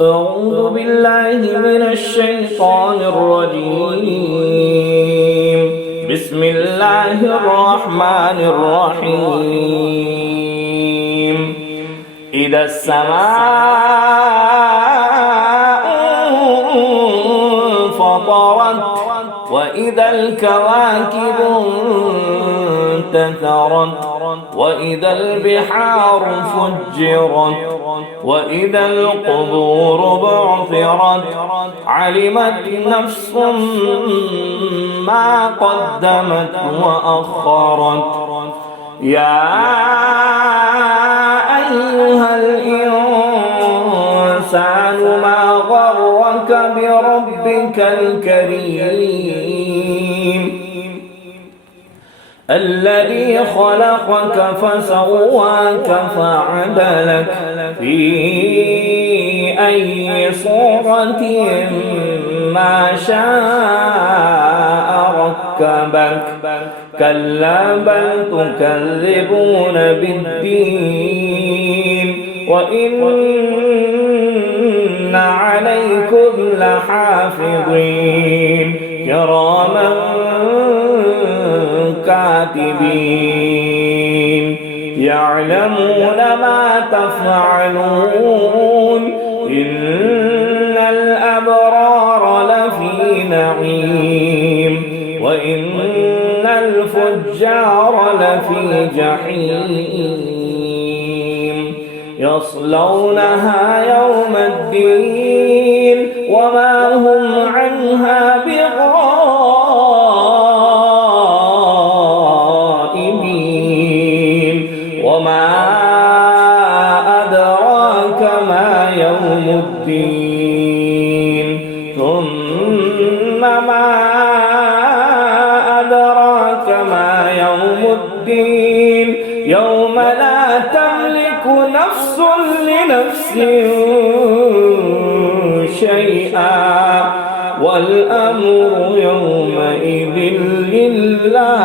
أعوذ بالله من الشيطان الرجيم. بسم الله الرحمن الرحيم. إذا السماء انفطرت وإذا الكواكب انتثرت وإذا البحار فجرت وإذا القبور بعثرت علمت نفس ما قدمت وأخرت. يا أيها الإنسان ما غرك بربك الكريم الذي خلقك فسواك فعدلك في أي صورة ما شاء ركبك. كلا بل تكذبون بالدين وإن عليكم لحافظين كراما كاتبين يعلمون ما تفعلون. إن الأبرار لفي نعيم وإن الفجار لفي جحيم يصلونها يوم الدين وما هم عنها بغائبين. وما أدراك ما يوم الدين ثم ما أدراك ما يوم الدين يوم لا تملك نفس لنفس شيئا والأمر يومئذ لله.